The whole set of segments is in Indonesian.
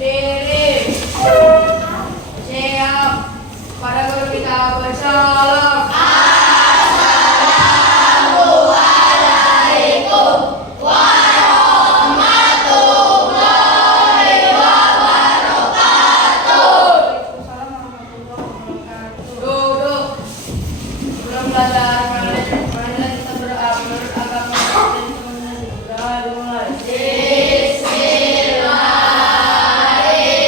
Diri. Siap. Para guru kita bersalam. Assalamualaikum warahmatullahi wabarakatuh. Waalaikumsalam warahmatullahi wabarakatuh. Duduk. Sebelum belajar marilah kita berdoa menurut agama dan kemudian dimulai. Bismillahirrahmanirrahim.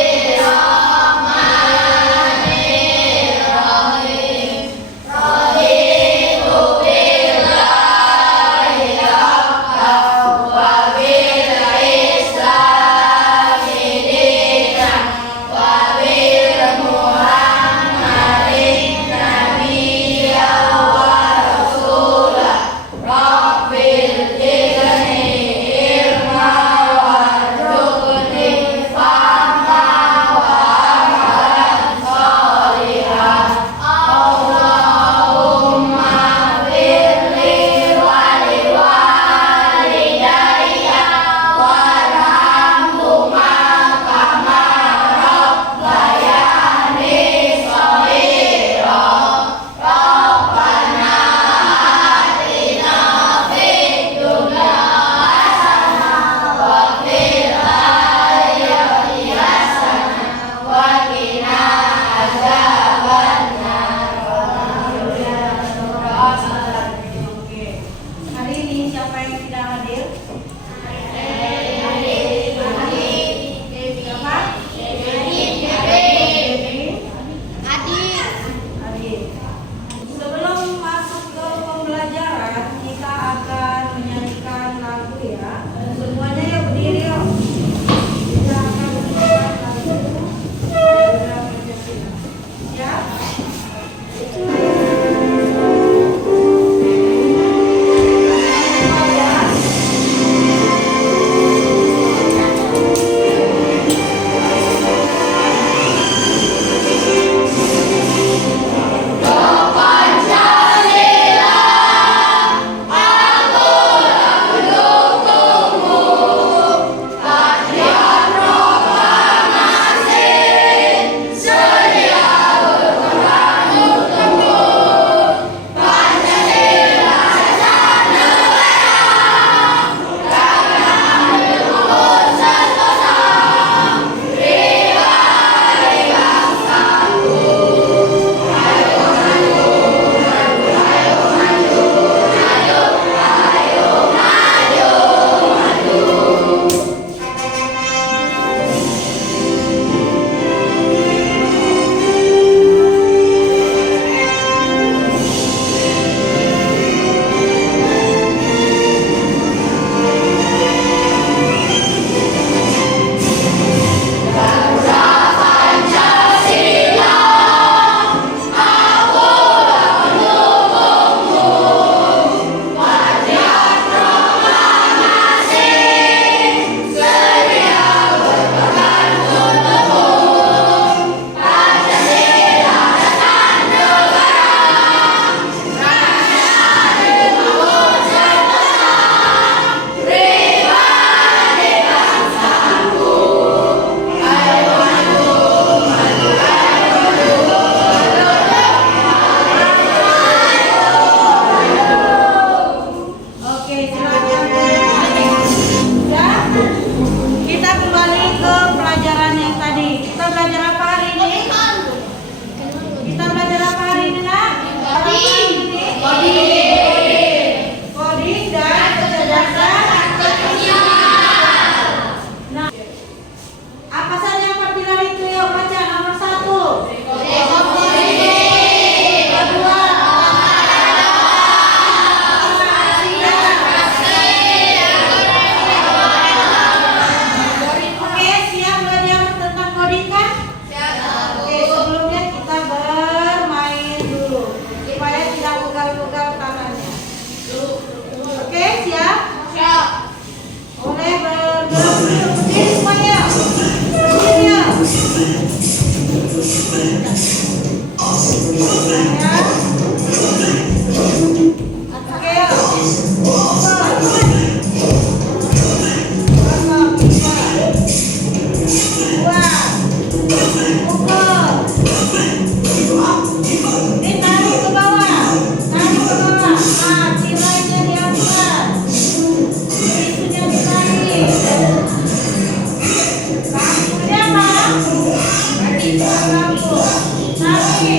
lagi.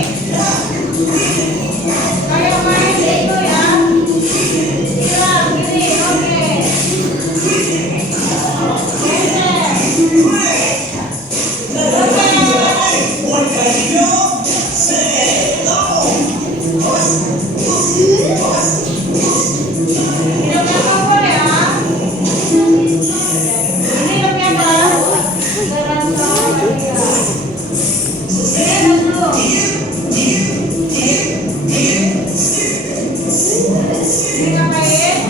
Kayak main itu ya. Silang gini, oke. Hidupnya kompor ya. Ini hidupnya apa? Terasa dia. Ini dulu. Ini ngapain?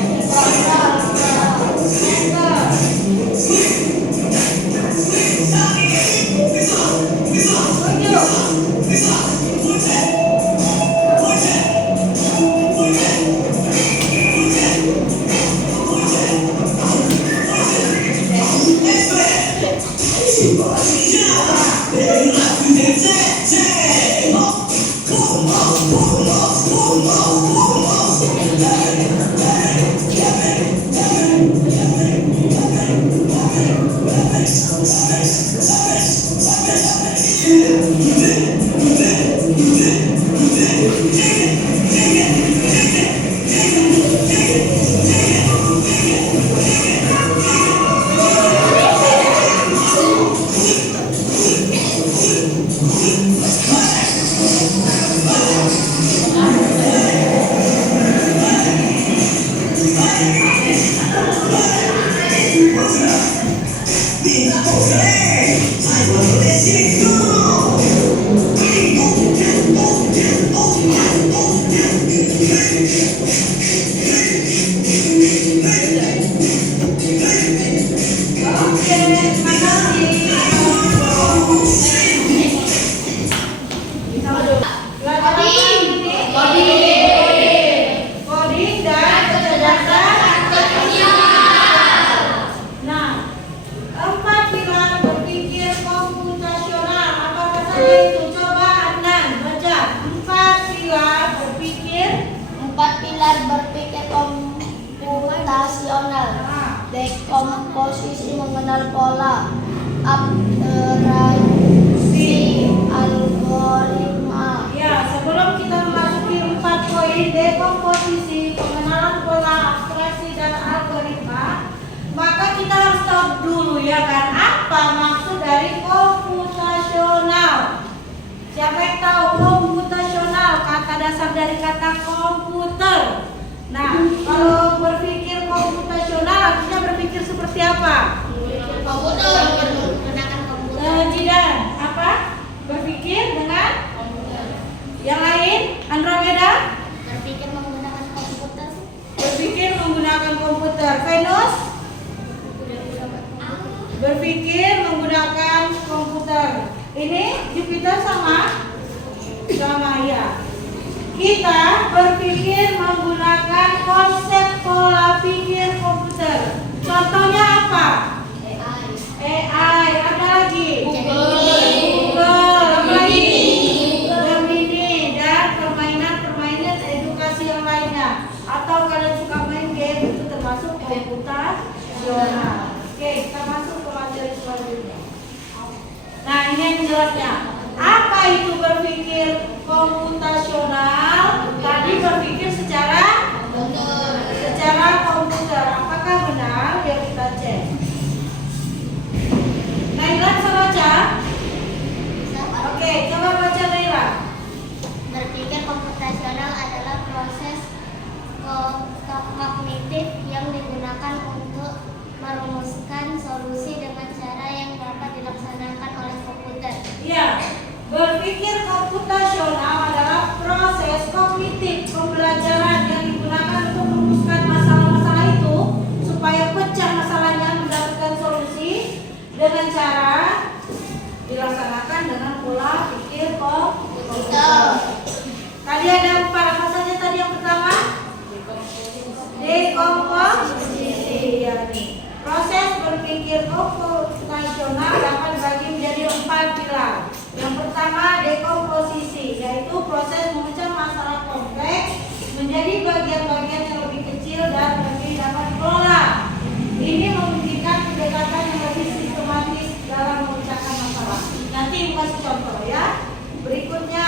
Berpikir komputasional, dekomposisi mengenal pola, abstraksi, algoritma. Ya, sebelum kita memasuki 4 poin dekomposisi, pengenalan pola, abstraksi dan algoritma, maka kita harus tahu dulu ya kan apa maksud dari komputasional. Siapa yang tahu komputasional, kata dasar dari kata komputer? Nah, kalau berpikir komputasional artinya berpikir seperti apa? Komputer, menggunakan komputer. Jidan, apa? Berpikir dengan komputer. Yang lain, Andromeda? Berpikir menggunakan komputer. Berpikir menggunakan komputer. Venus? Berpikir menggunakan komputer. Ini Jupiter sama? Sama ya. Kita berpikir menggunakan konsep pola pikir komputer. Contohnya apa? AI. Ada lagi? Google. Apa lagi? Gemini dan permainan edukasi yang lainnya. Atau kalian suka main game, itu termasuk komputasional. Oke, kita masuk ke materi selanjutnya. Nah, ini yang jelasnya. Apa itu berpikir komputasional? Tadi berpikir secara komputer. Apakah benar? Ya kita cek. Naila bisa baca? Oke, coba baca Naila. Berpikir komputasional adalah proses kognitif yang digunakan untuk merumuskan solusi dengan cara yang dapat dilaksanakan oleh komputer. Ya, berpikir komputasional adalah proses kognitif pembelajaran yang digunakan untuk merumuskan masalah-masalah itu supaya pecah masalahnya mendapatkan solusi dengan cara dilaksanakan dengan pola pikir komputer. Tadi ada apa saja tadi yang pertama? Dekomposisi. Ya nih. Proses berpikir komputasional dapat dibagi menjadi 4 pilar. Yang pertama dekomposisi, yaitu proses memecah masalah kompleks menjadi bagian-bagian yang lebih kecil dan lebih dapat dikelola. Ini memungkinkan pendekatan yang lebih sistematis dalam memecahkan masalah. Nanti kasih contoh ya. Berikutnya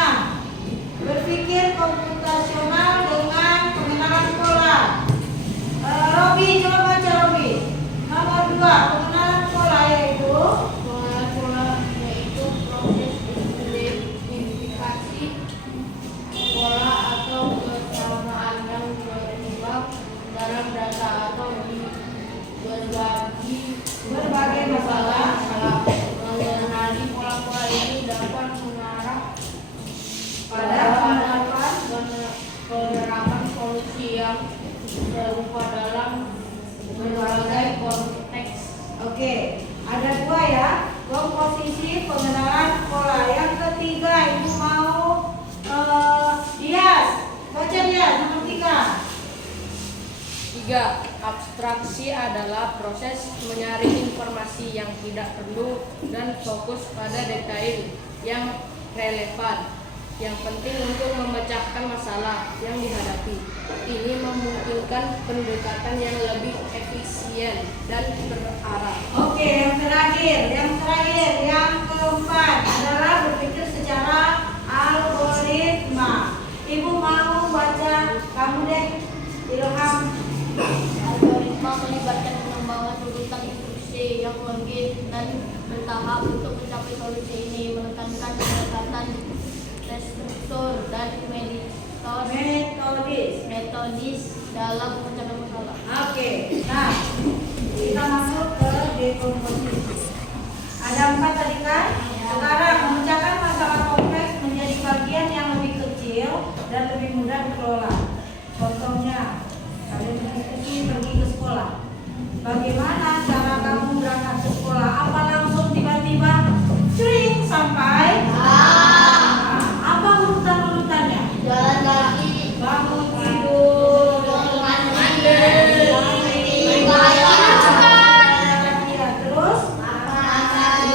Berpikir komputasional dengan pengenalan pola. Robi, coba baca Robi. Nomor 2, pengenalan pola yaitu Pengenalan pola yaitu proses identifikasi pola atau kesamaan yang terjebak dalam data atau di berbagai masalah. Mengenali pola-pola ini dapat mengarah pada penerapan solusi yang serupa dalam berbagai konteks. Oke, ada 2 ya. Komposisi pengenalan pola. Yang ketiga, Ibu mau Dias. Baca Dias, nomor 3. 3. Abstraksi adalah proses menyaring informasi yang tidak perlu dan fokus pada detail yang relevan, yang penting untuk memecahkan masalah yang dihadapi. Ini memungkinkan pendekatan yang lebih efisien dan terarah. Oke, yang terakhir, yang keempat adalah berpikir secara algoritma. Ibu mau baca, kamu deh, Ilham. Algoritma melibatkan pengembangan urutan instruksi yang logis dan bertahap untuk mencapai solusi ini, menekankan pendekatan terstruktur dan metodis dalam pencapaian masalah. Oke, nah kita masuk ke dekomposisi. Ada 4 tadi kan? Sekarang memecahkan masalah kompleks menjadi bagian yang lebih kecil dan lebih mudah dikelola. Contohnya, kalian pergi ke sekolah. Bagaimana cara kamu berangkat ke sekolah? Apa langsung tiba-tiba cering sampai? Apa urutan-urutannya? Jalan kaki, Bangun tidur, terus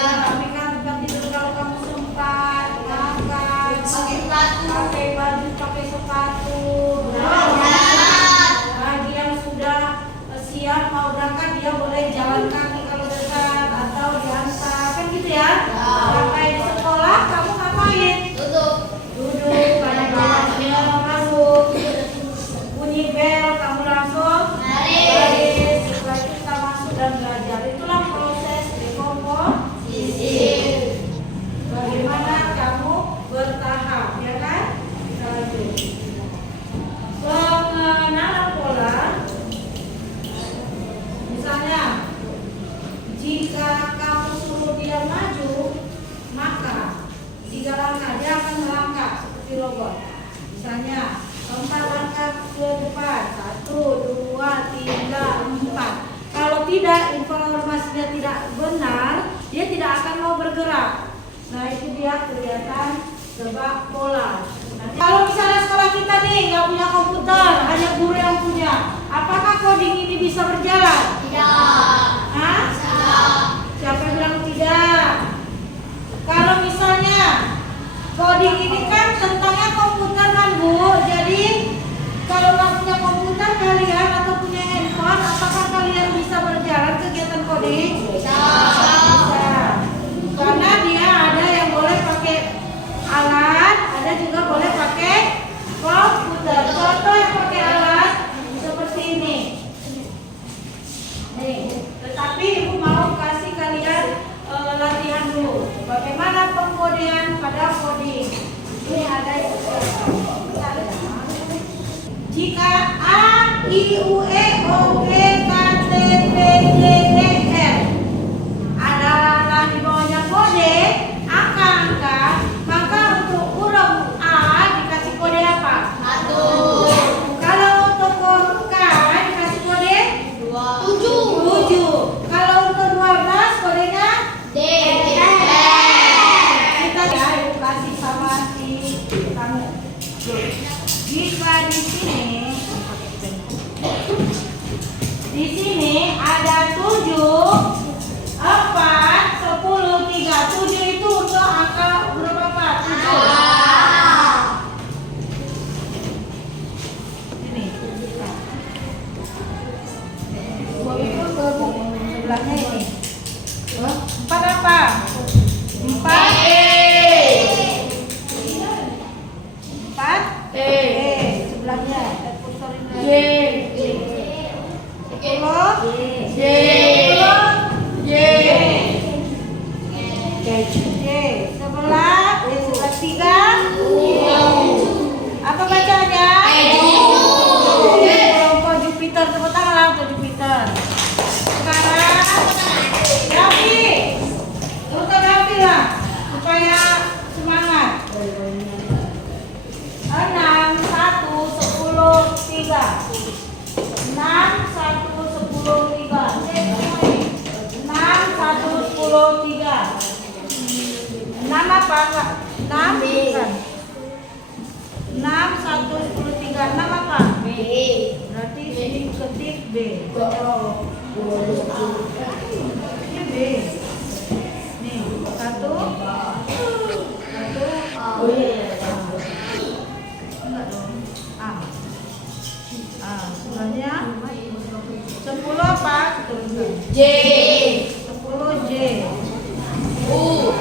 tapi kan bukan tidur kalau kamu sempat makan, pakai baju, pakai sepatu. Bagi yang sudah siap mau berangkat, dia boleh jalan kaki kalau dekat atau diantar, kan gitu ya. Sampai di sekolah kamu ngapain? duduk, Pada kelasnya masuk, bunyi bel kamu langsung baris. Setelah itu kita masuk dan belajar. Itulah proses dekomposisi. Bagaimana kamu bertahap, ya kan? Kita lanjut. Pengenalan pola. Misalnya, jika kamu suruh dia maju, maka 3 langkah dia akan melangkah seperti robot. Misalnya 4 langkah ke depan, 1, 2, 3, 4. Kalau tidak, informasinya tidak benar, dia tidak akan mau bergerak. Nah itu dia kelihatan tebak pola. Nanti, kalau misalnya sekolah kita nih nggak punya komputer, hanya guru yang punya, apakah coding ini bisa berjalan? tidak, Hah? Siapa yang bilang tidak? Kalau misalnya coding ini kan tentangnya komputer kan Bu, jadi kalau nggak punya komputer kalian atau punya handphone, apakah kalian bisa berjalan kegiatan coding? Bisa. Karena dia ada yang boleh pakai alat, ada juga boleh pakai komputer. Contoh yang pakai alat seperti ini. Nih, tetapi Ibu mau kasih kalian latihan dulu. Bagaimana pengkodean pada coding? Ini ada jika A, I, U, E, O, P, K, T, P, Q, R adalah di bawahnya kode angka-angka, maka untuk huruf A dikasih kode apa? 1, Kalau untuk huruf K dikasih kode 7. Kalau untuk 12 kodenya D, kita ya edukasi sama si kamu. Jika di sini ada 7, 4, 10, 3. 7 itu untuk angka berapa Pak? 7. Ini. Itu sebelahnya ini. 4 apa? 4. 4 J. J. Sebelah tiga. Apa bacanya? Kelompok Jupiter, tepuk tangan untuk Jupiter. Sekarang Gavi, untuk Gavi lah, supaya semangat. 6, 1, 10, 3. 6, 1, 10, 3. 6, 1, 10, 3. 6 apa enggak? 6 bukan. 6, 1, 10, 3. 6 apa? B. Berarti sini ketik B. Ini B. Nih, 1. Enggak dong. A. Sebenarnya 10 apa? J. 10 J. U.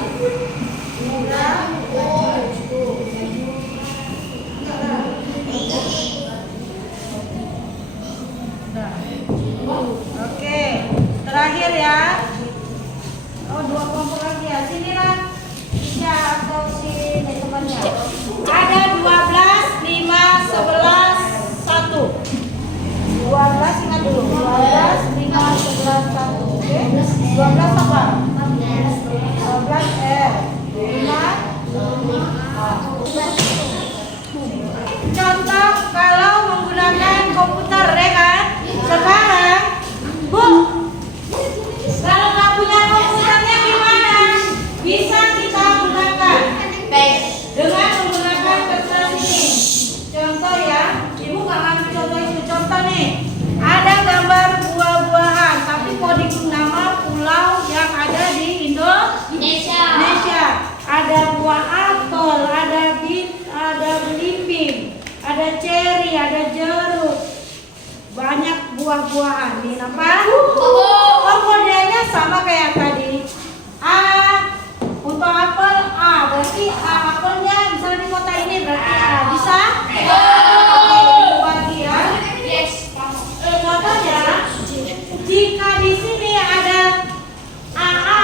Oke, terakhir ya. Oh, 2 kelompok lagi ya. Sinilah Isya atau si temannya. Ada 12, 5, 11, 1. 12 ingat dulu. 12, 5, 11, 1. Oke. 12 apa? 12 R. 5. Contoh kalau menggunakan komputer ya kan. Sekarang Bu, kalau nggak punya komputernya gimana? Bisa kita gunakan dengan menggunakan kertas ini. Contoh ya, Ibu nggak ngambil contoh itu. Contoh nih, ada gambar buah-buahan, tapi kode nama pulau yang ada di Indonesia. Ada buah apel, ada belimbing, ada ceri, ada jeruk. Banyak buah-buahan nih apa? Oh, kodenya sama kayak tadi. A untuk apel A, berarti A apelnya misalnya di kota ini berarti A. Bisa? Oke, Ibu bagi ya. Contohnya, jika di sini ada AA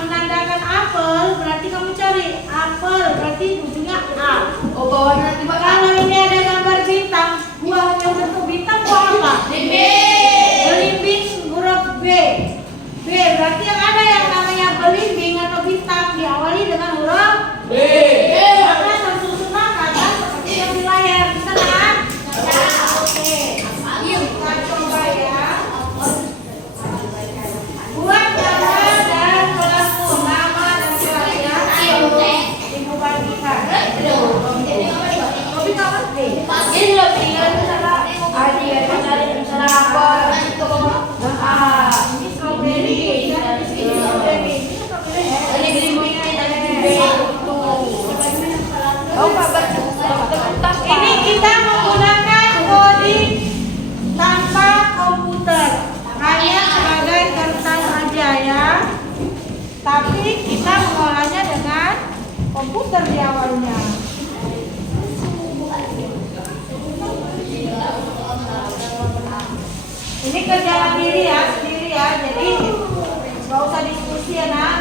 menandakan apel, berarti kamu cari apel, berarti ujungnya A. Oh, bawahnya nanti Kalau ini ada gambar bintang, buah yang bentuk bintang buah apa? Belimbing huruf B. B berarti yang ada yang namanya belimbing atau bintang diawali dengan huruf B. Maka tersusunan kata seperti yang di layar. Bisa kan? Ya, oke. Kita coba ya. Buat nama dan pelaku, nama dan pelaku. Ibu bagikan. Tapi nggak ngerti. Ini loh, tinggal misalnya misalnya apa itu Ini strawberry. Ini strawberry. ini belimbingnya tadi B itu. Oh, kabar Ini kita menggunakan coding tanpa komputer, hanya sebagai kertas saja ya. Tapi kita mengolahnya dengan komputer di awalnya. Ini kerjaan diri ya, sendiri ya. Jadi nggak usah diskusi ya nak.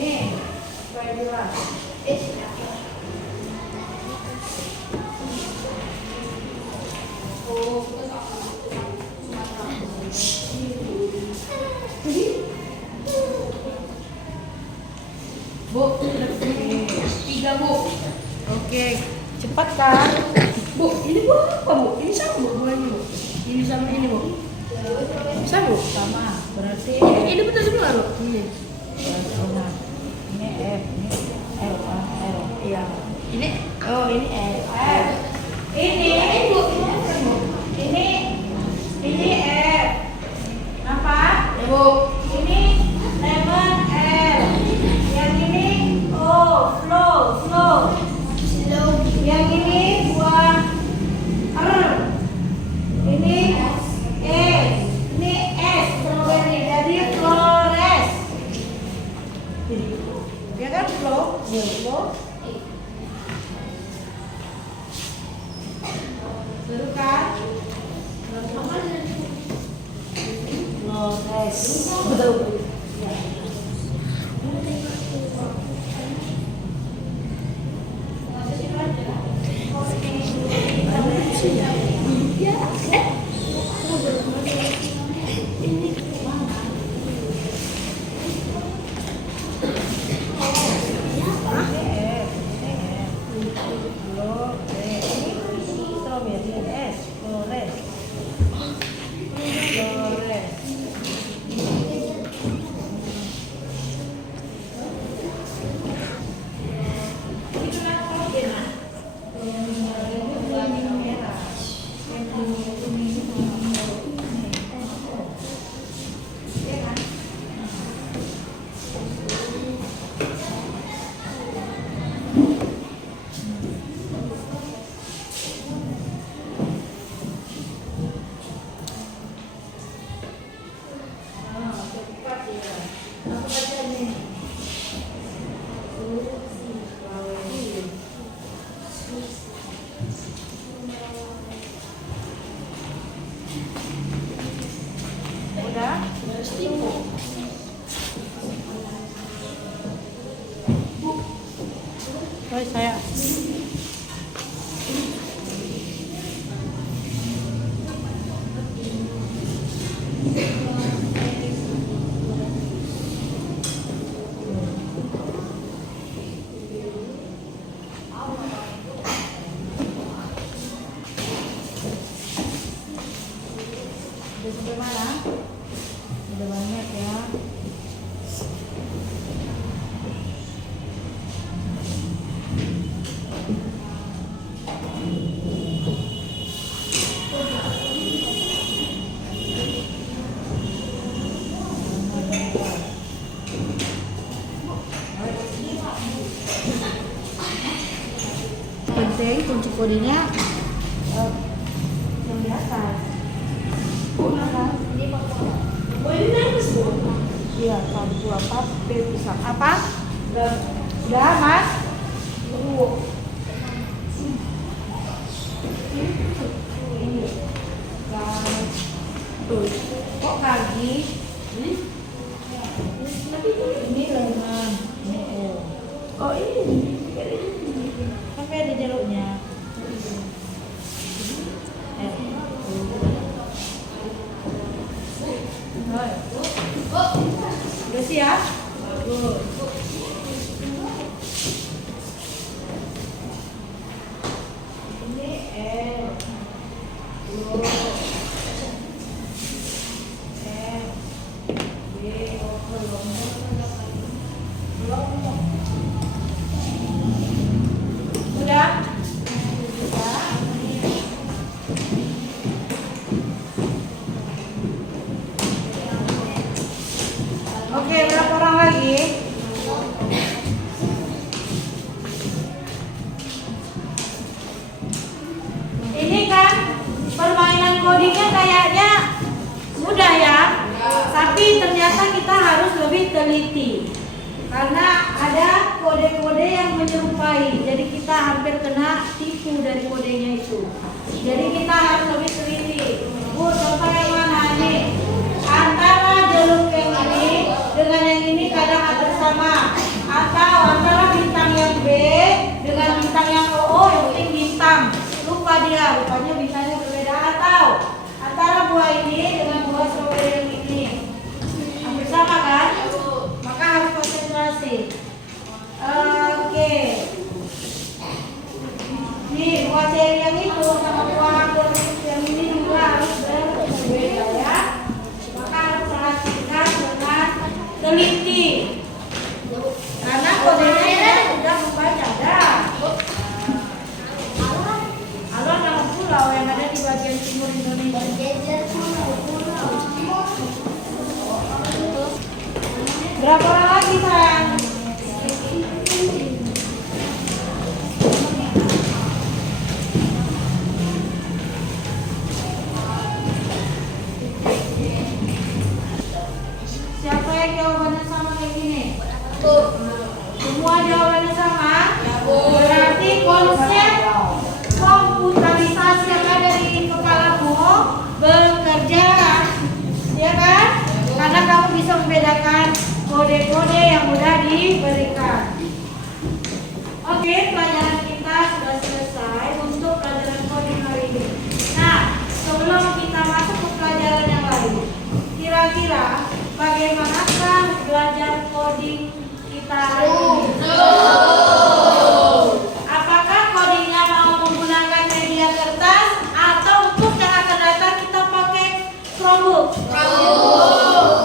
Nih, supaya jelas. Bu, 3 Bu. Oke, cepat kan? Bu, ini buah apa Bu? Ini sama Bu buahnya Bu. Ini sama ini Bu. Sama Bu. Sama, berarti Ini betul semua Bu. Ini. benar. Ini F, ini L, L. Iya. Ini oh ini F. Ini Bu. ini F. Apa? Ya Bu. Ini lemon L. Yang ini O, flow. Yang ini buah R. Ini Yellow. Seru kan? Flores. Betul. Ya. Udah? Baik, saya. Udah sampai mana? Udah banyak ya. Penting kunci kodenya yang di atas. Iya, kartu apa? P pisang apa? Udah, Mas? Ini. Tuh, kok kaki? Ini lengan. Oh, ini. Sampai ada jeruknya. Udah siap? Bagus. Ini L. Udah? Oke, berapa orang lagi? Ini kan permainan codingnya kayaknya mudah ya, tapi ternyata kita harus lebih teliti karena ada kode-kode yang menyerupai. Jadi kita hampir kena tipu dari kodenya itu. Jadi kita harus lebih teliti. Bu, contoh yang mana nih? Antara jeruk yang ini dengan yang ini kadang hampir sama, atau antara bintang yang B dengan bintang yang O, yang penting bintang. Lupa dia, rupanya bintangnya berbeda. Atau antara buah ini dengan buah stroberi yang ini hampir sama kan? Maka harus konsentrasi. Oke. Nih buah ceri yang itu sama buah anggur yang ini juga harus berbeda ya. Maka harus perhatikan dengan teliti. Karena kodenya sudah membaca dah. Alon nama pulau yang ada di bagian timur Indonesia. Berapa orang lagi sayang? Siapa yang jawabannya sama kayak gini? Tuh. Semua jawabannya sama? Berarti konsep komputerisasi yang ada di kepalamu bekerja, ya kan? Karena kamu bisa membedakan kode-kode yang mudah diberikan. Oke, pelajaran kita sudah selesai untuk pelajaran coding hari ini. Nah, sebelum kita masuk ke pelajaran yang lain, kira-kira bagaimanakah belajar coding kita hari ini? Apakah codingnya mau menggunakan media kertas atau untuk yang akan datang kita pakai Chromebook?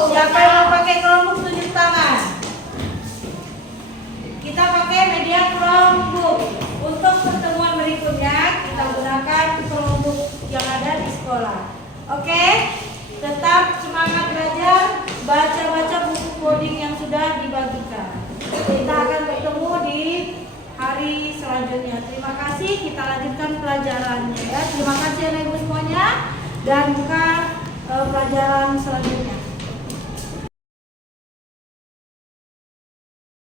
Siapa yang mau pakai Chromebook tunjuk tangan. Kita pakai media Chromebook. Untuk pertemuan berikutnya kita gunakan Chromebook yang ada di sekolah. Oke? Tetap semangat belajar, baca-baca buku coding yang sudah dibagikan. Kita akan bertemu di hari selanjutnya. Terima kasih, kita lanjutkan pelajarannya ya. Terima kasih Anak Ibu semuanya dan buka pelajaran selanjutnya.